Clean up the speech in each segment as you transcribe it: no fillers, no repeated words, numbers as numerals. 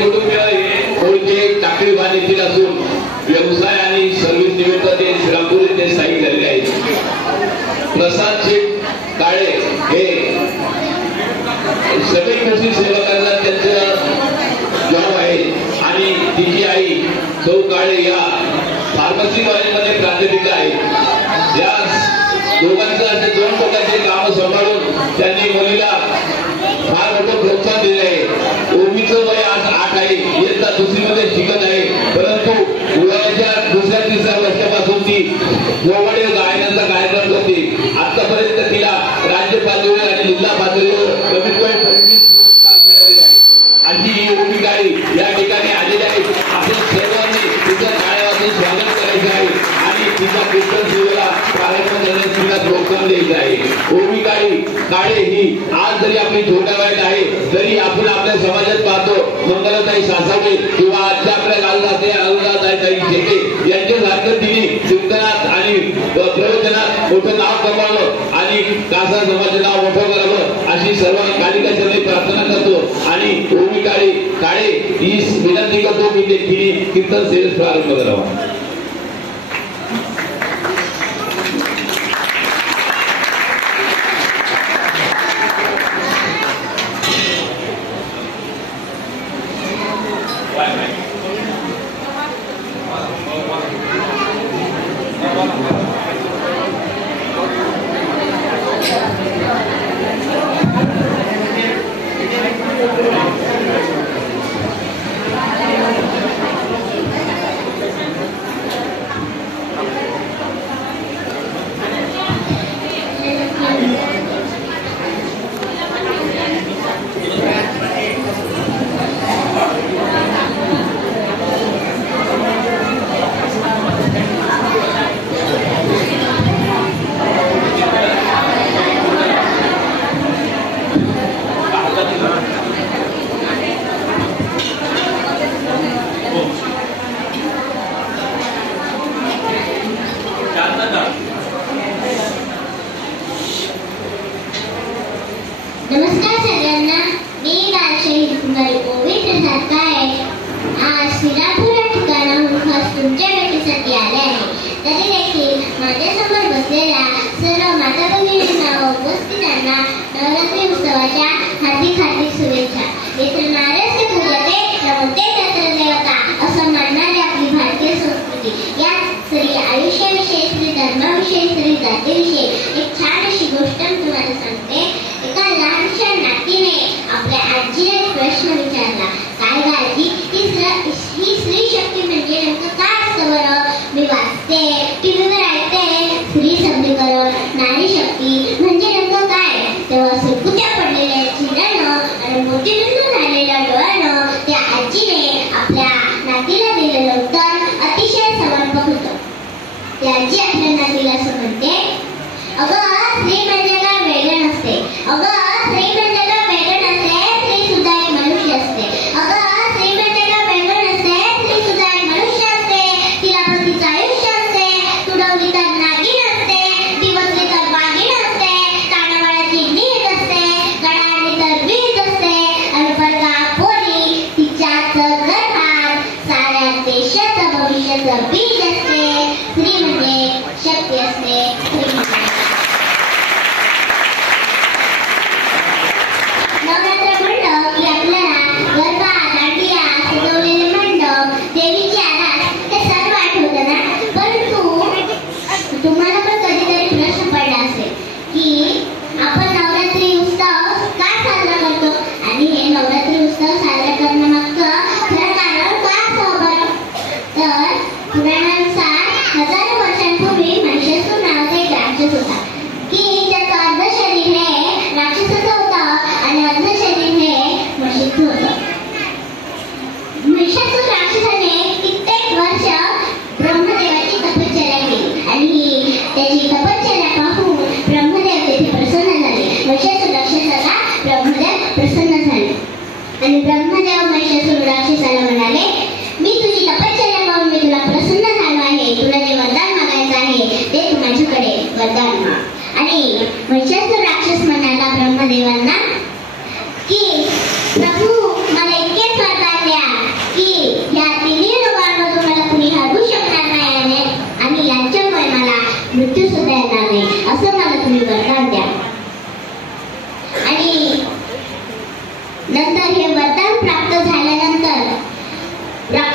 कुटुंबीय मूळचे टाकळी बांधीतील असून व्यवसाय आणि सर्व्हिस निमित्त ते श्रीरामपूर येथे स्थायिक झालेले आहेत. प्रसाद शेठ काळे हे सगळी कृषी सेवा करण्यात त्यांचं जॉब आहे आणि तिची आई सौ काळे या फार्मसी कॉलेजमध्ये प्राध्यापिका आहे. या दोघांचं असे दोन प्रकारचे काम सांभाळून त्यांनी मुलीला फार मोठं प्रोत्साहन दिले आहे. ओबीचं वय आज 8 आहे, इयत्ता 2री मध्ये शिकत आहे, परंतु वयाच्या 2-3 वर्षापासून ती गोवडे गायनाचा कार्यक्रम करते. आतापर्यंत तिला राज्य पातळीवर आणि जिल्हा पातळीवर कमीत कमी 25 पुरस्कार मिळालेले आहेत. आणि ही ओबी काळी या ठिकाणी आलेली आहे. आपण सर्वांनी तिचं टाळ्यावाजून स्वागत करायचं आहे आणि तिचा कीर्तन सेवेला प्रारंभ करण्यास तिला प्रोत्साहन द्यायचं आहे. ओबी काळे ही आज जरी आपली छोट्या वयात आहे तरी आपण आपल्या समाजात पाहतो मंगलताई सासावे किंवा आजच्या आपल्या लालदाताई शेटे यांच्यासारखं तिने कीर्तनात आणि प्रवचनात मोठं नाव कमावलं आणि कासा समाजाचं नाव मोठं करावं अशी सर्व कालिकाचरणी प्रार्थना करतो आणि ओबी काळे ही विनंती करतो की तिने कीर्तन सेवेस प्रारंभ करावा. नमस्कार सगळ्यांना, मी बालशाही कुमारी ओवी प्रसाद काळे आज श्रीरामपूर या ठिकाणाहून खास तुमच्या भेटीसाठी आले आहे. तरी देखील माझ्यासमोर बसलेल्या सर्व माता भगिनींना व उपस्थितांना नवरात्री उत्सवाच्या हार्दिक हार्दिक शुभेच्छा. इतर नारस्य पूजते नमते तत्र देवता असं मानणारी आपली भारतीय संस्कृती या स्त्री आयुष्याविषयी, स्त्री धर्माविषयी, स्त्री जातीविषयी एक छान अशी गोष्ट तुम्हाला सांगते. एका लहानशा नातीने आपल्या आजीला एक प्रश्न विचारला, काय ग आजी, ही स्त्री शक्ती म्हणजे नेमकं काय असतं बरं? मी वाचते, टीव्हीवर ऐकते, स्त्री सबलीकरण, नारी शक्ती म्हणजे नेमकं काय? तेव्हा सुरकुत्या पडलेल्या चेहऱ्यानं आणि मोतीबिंदू झालेल्या डोळ्यानं त्या आजीने आपल्या नातीला दिलेलं उत्तर अतिशय समर्पक होतं. ती आजी आपल्या नातीला असं म्हणते, अगं स्त्री म्हणजे काय वेगळं नसते, अगं स्त्री म्हणजे काय वेगळं नसते, स्त्री सुद्धा एक मनुष्य असते, अगं स्त्री म्हणजे काय वेगळं नसते, स्त्री सुद्धा एक मनुष्य असते, तिला पण तिचं आयुष्य असते, तुडवली तर नागिन असते, ती बसली तर वाघीण असते, कानावाळाची नीट असते, गडाळली तर वीज असते, आणि परगा पोरी तिच्याच गर्भात साऱ्या देशाचं भविष्याचं बीज असते. स्त्री म्हणजे शक्ती असते. नवरात्र म्हणलं की आपल्याला गरबा, दांडिया, सजवलेले मंडप, देवीची आरास हे सर्व आठवतं ना. परंतु तुम्हाला पण कधीतरी प्रश्न पडला असेल की आपण नवरात्री उत्सव का साजरा करतो आणि हे नवरात्री उत्सव साजरा करण्यामागचं खरं कारण काय असावं बरं? तर पुराणानुसार हजारो वर्षांपूर्वी महिषासूर नावाचा एक राक्षस होता की त्याचं अर्ध शरीर हे राक्षसाचं होतं आणि अर्ध शरीर हे म्हशीचं होतं. महिषासूर राक्षसाने कित्येक वर्ष ब्रह्मदेवाची तपश्चर्या केली आणि त्याची तपश्चर्या पाहून ब्रह्मदेव तेथे प्रसन्न झाले. महिषासूर राक्षसाला ब्रह्मदेव प्रसन्न झाले आणि ब्रह्मदेव महिषासूर राक्षसाला म्हणाले, मी तुझी तपश्चर्या पाहून मी तुला प्रसन्न झालो आहे, तुला जे वरदान मागायचं आहे ते तू माझ्याकडे वरदान माग. आणि महिषासूर राक्षस म्हणाला ब्रह्मदेवांना की प्रभू मला इतकेच वरदान द्या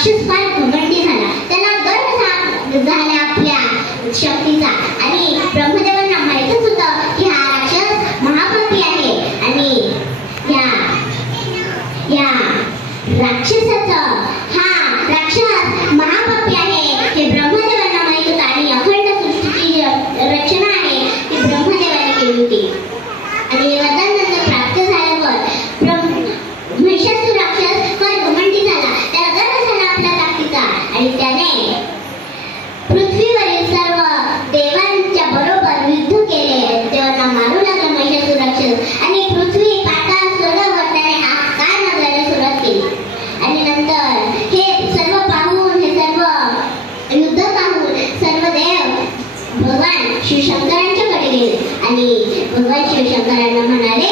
राक्षस फार घमंडी झाला. त्याला गर्व झाला आपल्या शक्तीचा आणि ब्रह्मदेवांना माहितच होतं की हा राक्षस महापापी आहे आणि या राक्षसाचं हा राक्षस महापापी आहे हे ब्रह्मदेवांना माहित होतं आणि अखंड सृष्टीची रचना आहे ती ब्रह्मदेवाने केली होती. आणि हे वरदान नंतर प्राप्त झाल्यावर महिषासुर राक्षस फार घमंडी झाला. त्याला गर्व झाला आपल्या ताकदीचा आणि त्याने पृथ्वीवरील सर्व देवांच्या बरोबर युद्ध केले. देवांना मारू लागला महिषासुर राक्षस आणि पृथ्वी पाताळ सोडवत त्याने हाकार मारायला सुरुवात केली. आणि नंतर हे सर्व पाहून हे सर्व युद्ध पाहून सर्व देव भगवान शिवशंकरांच्याकडे गेले आणि भगवान शिवशंकरांना म्हणाले,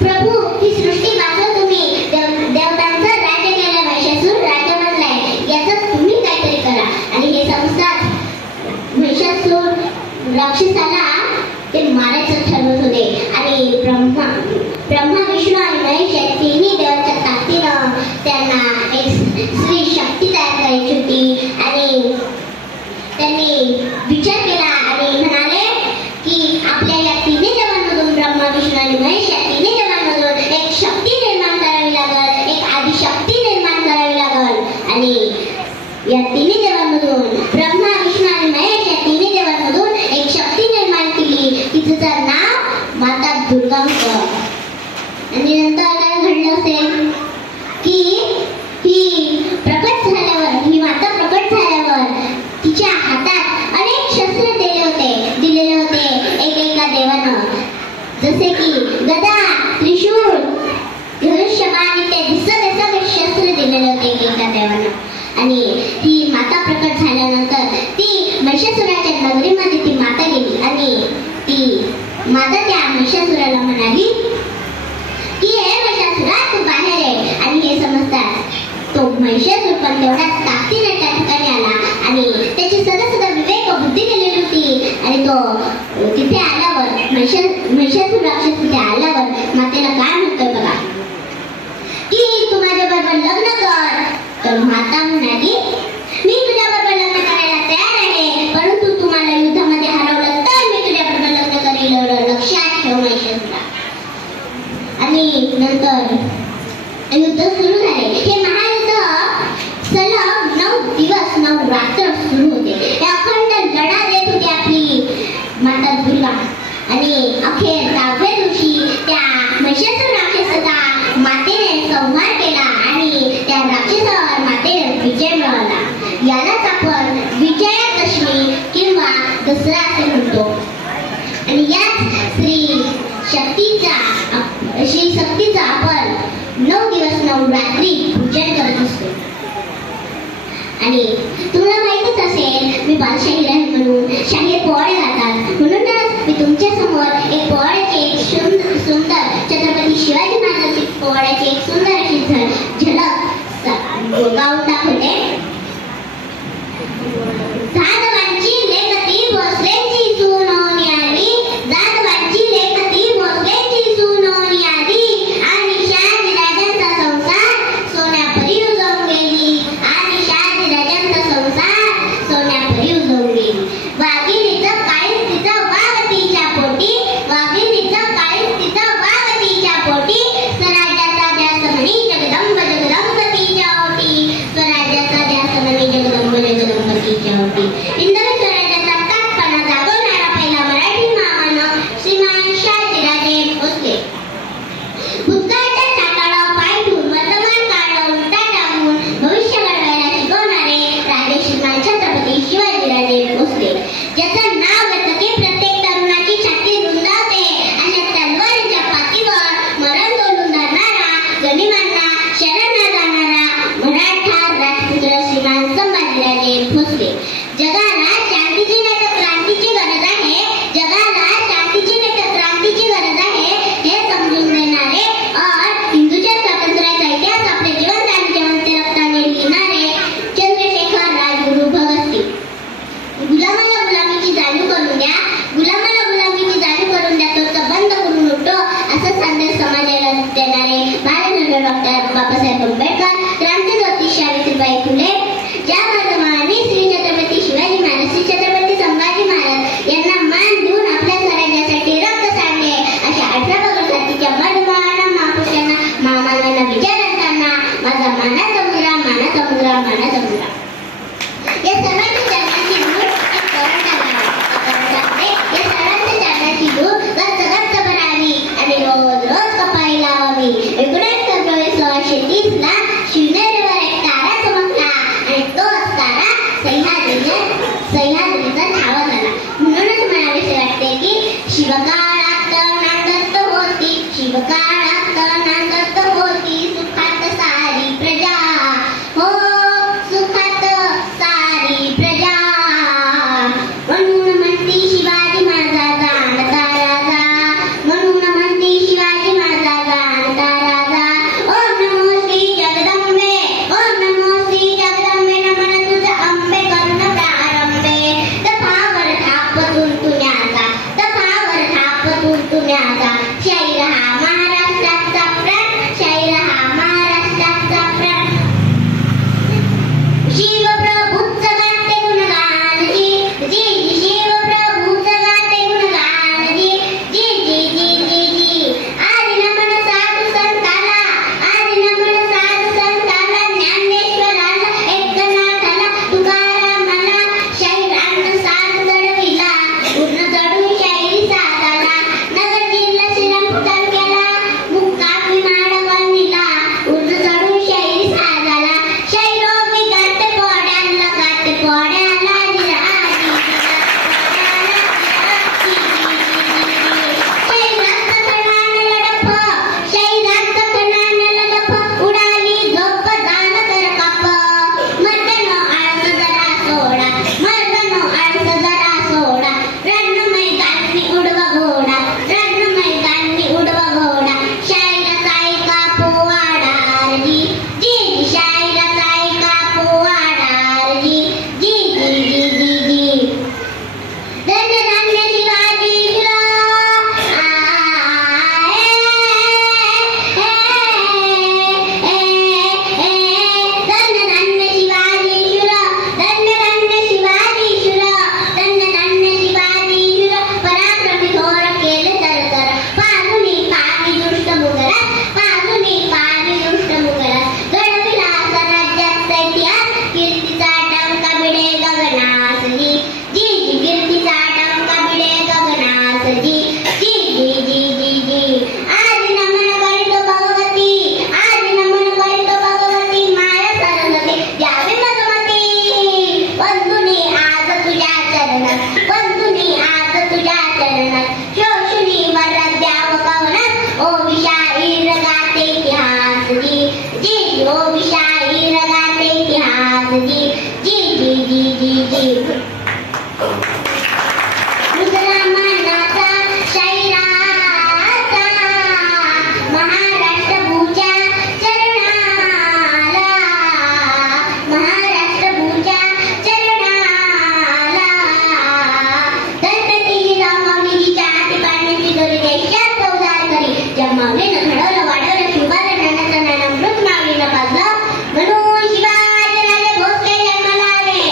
प्रभू ही सृष्टी वाचवा तुम्ही. देवतांचं राज्य केलं, महिषासूर राजा बनलाय, याचं तुम्ही काहीतरी करा. आणि हे संस्कार महिषासूर राक्षसाला ते मारायचं ठरवत होते आणि ब्रह्मा विष्णू आणि महेश या तिन्ही देवांच्या ताकदीनं त्यांना एक स्त्री शक्ती तयार करायची होती. आणि त्यांनी विचार केला आणि म्हणाले की आपल्या या तिन्ही देवांमधून ब्रह्मा विष्णू आणि महेश या तिन्ही देवांमधून एक शक्ती निर्माण करावी लागल, एक आदिशक्ती निर्माण करावी लागल. आणि या तिन्ही देवांमधून ब्रह्मा विष्णू आणि महेश या तिन्ही देवांमधून एक शक्ती निर्माण केली. तिचं नाव माता दुर्गा होतं. आणि नंतर काय घडलं असेल की ही माता प्रकट झाल्यावर तिच्या हातात अनेक शस्त्र दिलेले होते एकेका देवानं, जसे की गदा, त्रिशूळ, धनुष्यबाण इत्यादी सगळे शस्त्र दिलेले होते एकेका देवानं. आणि ती माता प्रकट झाल्यानंतर ती महिषासुराच्या नगरीमध्ये ती माता गेली आणि ती माता त्या महिषासुराला म्हणाली की हे महिषासुरा तू बाहेर आहे. आणि हे समजतात तो महिषासूर पण तेवढ्याच ताकदीने त्या ठिकाणी आला आणि त्याची सदा विवेक बुद्धी केलेली होती. आणि तो तिथे आल्यावर महिषासूर राक्षस तिथे आल्यावर मातेला काय म्हणतोय बघा की तू माझ्या बरोबर लग्न कर. तर माता म्हणाली, मी तुझ्या बरोबर लग्न करायला तयार आहे, परंतु तुम्हाला युद्धामध्ये हरवलं तर मी तुझ्या बरोबर लग्न करेल, लक्षात ठेव महिषासुरा. आणि नंतर युद्ध सुरू झाले. हे महायुद्ध सलग 9 दिवस 9 रात्र सुरू होते. हे अखंड लढा देत होती आपली माता दुर्गा. आणि अखेर 10व्या दिवशी त्या महिषासूर राक्षसाचा मातेने संहार केला आणि त्या राक्षसावर मातेने विजय मिळवला. यालाच आपण विजयादशमी किंवा दसरा असे म्हणतो. आणि याच श्री शक्तीचा आपण 9 दिवस 9 रात्री पूजन करत असतो. आणि तुम्हाला माहितीच असेल मी बादशाही आहे म्हणून शाही पोवाडे गातात. म्हणूनच मी तुमच्या समोर एक पोवाड्याची एक सुंदर छत्रपती शिवाजी महाराजांची पोवाड्याची एक सुंदर अशी झलक गाऊन दाखवते. जाधवांची लेखती भोसलेंची सून होऊन आली, जाधवांची लेखती भोसलेंची सून होऊन आली. आणि शहाजी राजांचा संसार सोन्यापरी उजवून गेली, आणि शहाजी राजांचा संसार सोन्यापरी उजवून गेली. वाघिणीचं काळीज तिचं वाघतीच्या पोटी, वाघिणीचं काळीज तिचं वाघतीच्या पोटी. स्वराज्याचा ध्यास म्हणी जगदंब जगदंब तिच्या ओटी, स्वराज्याचा ध्यास म्हणी जगदंब जगदंब तिच्या ओटी. हिंदवी स्वराज्याचा ताकदपणा जागवणारा पहिला मराठी महामानव श्रीमान शहाजीराजे भोसले. भूतकाळाच्या चाकाला पाय ठेवून वर्तमान काळाला उलटा टाकून भविष्य घडवायला शिकवणारे राजे श्रीमान छत्रपती शिवाजीराजे भोसले, ज्याचं नाव घेतलं की प्रत्येक तरुणाची छाती रुंदावते. अशा तलवारीच्या पाठीवर मरण तोलून धरणारा, गनिमांना शरण न जाणारा मराठा राजपुत्र श्रीमान संभाजीराजे भोसले. जगाला शांतीची नाही तर क्रांतीची गरज आहे, जगाला शांतीची नाही तर क्रांतीची गरज आहे हे समजून देणारे और हिंदूच्या स्वातंत्र्याचा इतिहास आपले जिवंत आणि जिवंत रक्ताने लिहिणारे चंद्रशेखर राजगुरू भगत सिंग. गुलामाला गुलामीची जाणीव करून द्या, गुलामाला गुलामीची जाणीव करून द्या, तो बंद करून उठो, असा संदेश समाजाला देणारे भारतरत्न डॉक्टर बाबासाहेब आंबेडकर, क्रांतीज्योती माझा मानाचा मुलगा मानाचा मुलगा मानाचा मुलगा. या सर्वांच्या चरणाची धूळ एक करंट आहे. या सर्वांच्या चरणाची धूळ गच्च गच्च भरावी आणि रोज रोज कपाळी लावावी. 1930 ला शिवनेरीवर एक तारा चमकला आणि तोच तारा सह्याद्रीचा ठावा झाला. म्हणूनच मला असे वाटते की शिवकाळात नांदत होती, शिवकाळात नांदत होती सुखात सारी प्रजा, हो सुखात सारी प्रजा. म्हणून म्हणती शिवाजी माझा जाणता राजा, म्हणून म्हणती शिवाजी माझा जाणता राजा. ओम नमो श्री जगदंबे, ओम नमो श्री जगदंबे, नमन तुझ अंबे करुण प्रारंभे. तफावर थाप तुंतुण्याचा, तफावर थाप तुंतुण्याचा. शाहीर हा महाराष्ट्राचा प्राण, शाहीर हा महाराष्ट्राचा प्राण. शिवप्रभूच गाते गुणगान जी, जी जी शिवप्रभूच गाते गुणगान जी, जी जी जी जी जी. आदि नमन साधू संताला, आदि नमन साधू संताला, ज्ञानेश्वराला एकनाथाला तुकारामाला. शाहिरांना साथ चढविला, पूर्ण चढून शाहिरी साधाला. नगर जिल्हा श्रीरामपूर तालुक्याला मुक्कामी माडवणीला पूर्ण चढून शाहिरी साधाला. शाहिरो मी गाते पोड्याला, गाते पोड्याला उडाली झोप जाण कर काप. मर्दनो आळस जरा सोडा, मर्दनो आळस जरा सोडा. रण मैदानी उडवा घोडा, रण मैदानी उडवा घोडा. शाहिराचा ऐका पोवाडा जी, जी जी शाहिराचा ऐका पोवाडा जी, जी जी जी जी जी. धन्य धन्य शिवाजी पराक्रमी थोर केले तर पाजुनी पाणी दुष्ट मुघलात, पाजुनी पाणी दुष्ट मुघलात. घडविला स्वराज्याचा इतिहास, कीर्तीचा डंका भिडे गगनास जी, जी जी कीर्तीचा डंका भिडे गगनास जी, जी जी जी जी जी. आज नमन करीतो भगवती, आज नमन करीतो भगवती. माया सरस्वती द्यावी मधुमती. वंदुनी आज तुझ्या चरणात, वंदुनी आज तुझ्या चरणात. शोषुनी वर द्याव कवनात, ओ विशाहीर गाते इतिहास जी, जी ओ विशाहीर गाते इतिहास जी, जी जी जी जी जी. रुद्रमानाचा शाहिराचा महाराष्ट्रभूच्या चरणाला, महाराष्ट्रभूच्या चरणाला. गणपतीची जमावणीची हाती पाडण्याची दोरी देशात चौदार करी. जमावणीनं घडवलं वाढवलं शिवाला नानाचं नानामृत माऊलीनं पाजलं. म्हणून शिवाजी राजे भोसले जन्माला आले.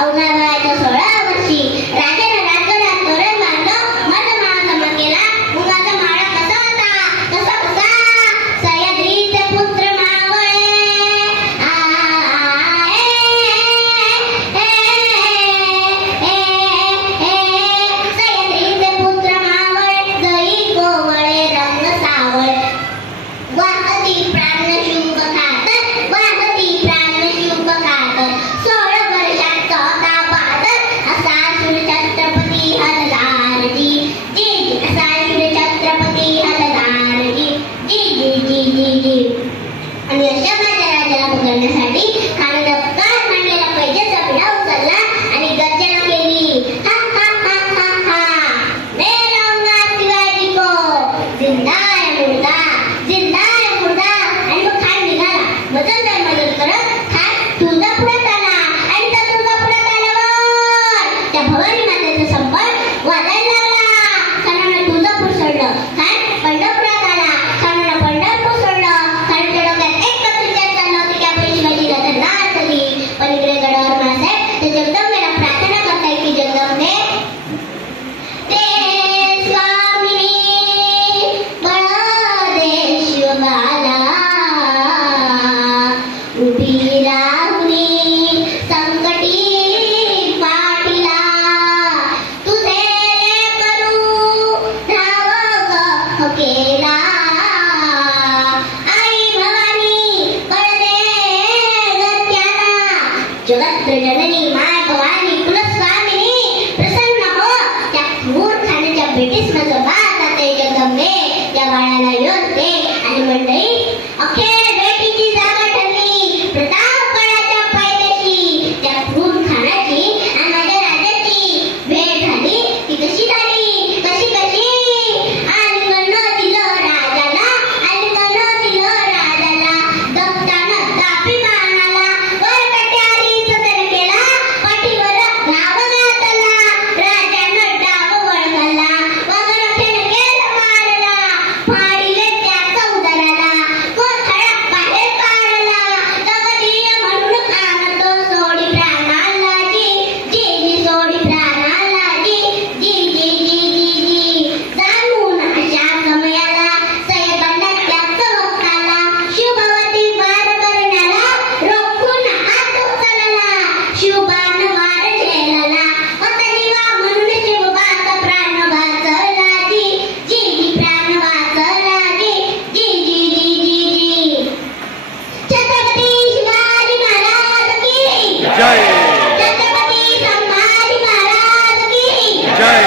अवघ्या वयाच्या 16 वर्षी राजानं राजगडात तोरण बांधलं. मधमाळा केला. मुंगाचा माळा कसा होता, कसा कसा. सह्याद्रीचे पुत्र मावळे, सह्याद्रीचे पुत्र मावळे. जई कोवळे रंग सावळे. वाहती प्राण शुभ खातर, वाहती प्राण शुभ खातर. 16 वर्षाचा होता बहादर, असा शूर छत्रपती हलदार जी, जी जी. असा शूर छत्रपती हलदार जी, जी जी जी जी जी. आणि अशा माझ्या राजाला पकडण्यासाठी खानदपकार मांडलेला पैजेचा विडा उचलला आणि गर्जना केली. हा हा हा हा हा. मैं रहूंगा शिवाजी को जिंदा है मुर्दा, जिंदा है मुर्दा. आणि तो खान निघाला. मदत करत खान तुळजापुरात आला. आणि त्या तुळजापुरात आल्यावर त्या भवानी मातेचा संपर्क वाजायला लागला. खानानं तुळजापूर सोडलं. खान पंढरपुरात आला. खानानं पंढरपूर सोडलं. खानाच्या डोक्यात एक विचार चालला होता की आपण शिवाजीला धरणार कधी. जगत्त्रजननी माय भवानी कुलस्वामिनी प्रसन्न हो. त्या क्रूर खाण्याच्या भेटीस माझं बाळ जाते जगदंबे. त्या बाळाला योजते आणि मंडळी अखेर भेटीची जागा ठरली प्रतापगडाच्या पायथ्याशी. त्या क्रूर खानाची आणि माझ्या राजाची भेट झाली. ती कशी झाली? कशी आलिंगन दिलं राजाला, आलिंगन दिलं राजाला. दत्तानं तापी बाणाला वर कट्यारीचा तर केला, पाठीवर घाव घातला. राजानं डाव वळवला, वगन फेणकेल मारला. फाडीले त्याचा उदराला, कोथळा बाहेर काढला. जगदीय म्हणून आणतो सोडी प्राणाला जी, जी सोडी प्राणाला जी, जी. जाणून अशा समयाला सैयदांना त्याचं वक्ताला, शुभवती वार करण्याला रोखून हात उचलला. शुभान वार झेलला, अतनिवा म्हणून शिवबाचा प्राण वाचला जी, जी प्राण वाचला जी, जी. छत्रपती शिवाजी महाराज की जय. छत्रपती संभाजी महाराज की जय.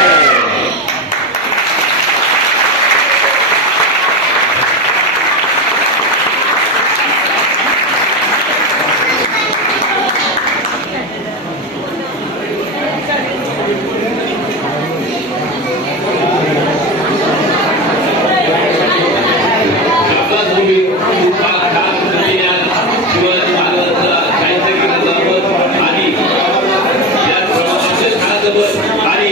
शिवाजी महाराजांचा आणि आणि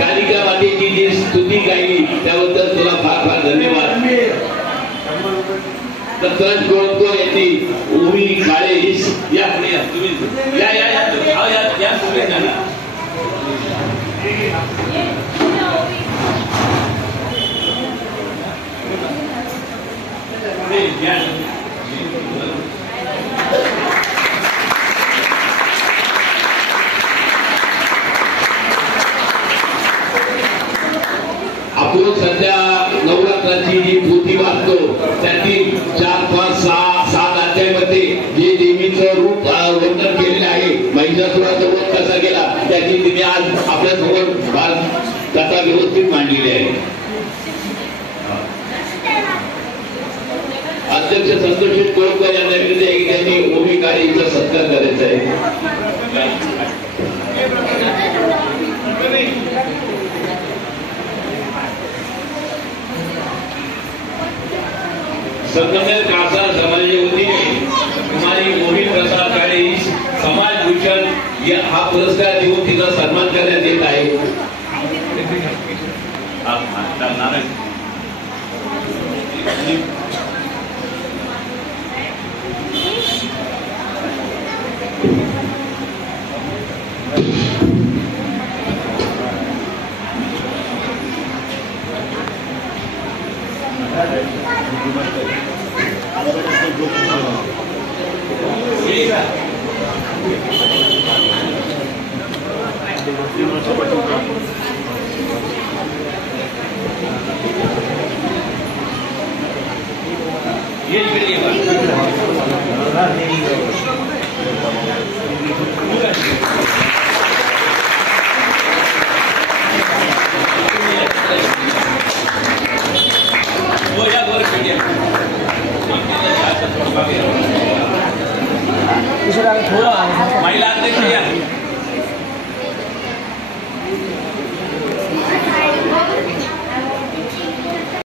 कालिका मातेची जी स्तुती गायली त्याबद्दल तुला फार फार धन्यवाद. दत्तराज गोळवकर यांनी उभी काळे या पुढे या तुम्ही या पुढे झाला. आपण सध्या नवरात्राची जी पोथी वाचतो त्यातील 4, 5, 6, 7 अध्यायामध्ये जे देवीचं रूप वर्णन केलेलं आहे, महिषासुराचा वध कसा गेला त्याची तिने आज आपल्या समोर कथा व्यवस्थित मांडलेली आहे. अध्यक्ष संतोष कोळकर यांना विनंती आहे की त्यांनी ओमी काळेचा सत्कार करायचा आहे. संगमनेर कासार समाजाच्या वतीने कुमारी मोहित प्रसाद काळे समाज भूषण हा पुरस्कार देऊन तिचा सन्मान करण्यात येत आहे. थोड़ा महिला अध्यक्ष